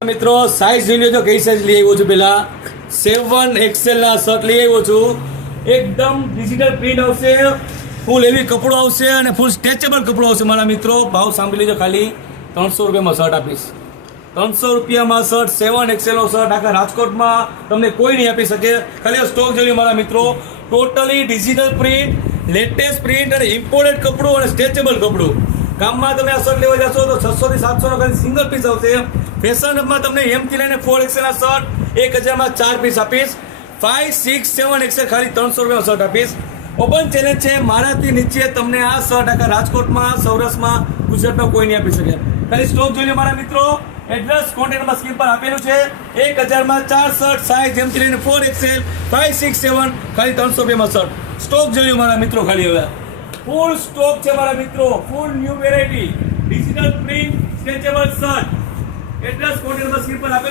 મિત્રો સાઈઝ જોઈ લેજો કઈ સાઈઝ લઈ આવ્યો છું પેલા 7XL ના શર્ટ લઈ આવ્યો છું એકદમ ડિજિટલ પ્રિન્ટ આવશે ફૂલ એવી કપડો આવશે અને ફૂલ સ્ટ્રેચેબલ કપડો આવશે મારા મિત્રો ભાવ સાંભળી લેજો ખાલી 300 રૂપિયામાં શર્ટ આપીશ 300 રૂપિયામાં શર્ટ 7XL નો શર્ટ આખા રાજકોટમાં તમને કોઈ નહીં આપી શકે ખાલી સ્ટોક જોઈ મારા મિત્રો totally digital print latest print અને ઇમ્પોર્ટેડ કપડું અને સ્ટ્રેચેબલ કપડું ગામમાં તમે આ શર્ટ લેવા જશો તો 600 થી 700 નો ખાલી સિંગલ પીસ આવશે ફેશન હબમાં તમને M થી લઈને 4XL ના શર્ટ 1000 માં 4 પીસ આપીશ 5, 6, 7XL ખાલી 300 રૂપિયામાં શર્ટ આપીશ ઓપન ચેલેન્જ છે મારાથી નીચે તમને આ શર્ટ આખા રાજકોટમાં સૌરાષ્ટ્રમાં ગુજરાતમાં કોઈ નહીં આપી શકે ખાલી સ્ટોક જોઈ લો મારા મિત્રો એડ્રેસ કોન્ટેક્ટમાં સ્ક્રીન પર આપેલું છે 1000 માં 4 શર્ટ સાઇઝ M થી લઈને 4XL 5, 6, 7 ખાલી 300 રૂપિયામાં શર્ટ સ્ટોક જોઈ લો મારા મિત્રો ખાલી હવે ફૂલ સ્ટોક છે મારા મિત્રો full new variety digital print stretchable shirt address કોન્ટેક્ટમાં સ્ક્રીન પર આપેલું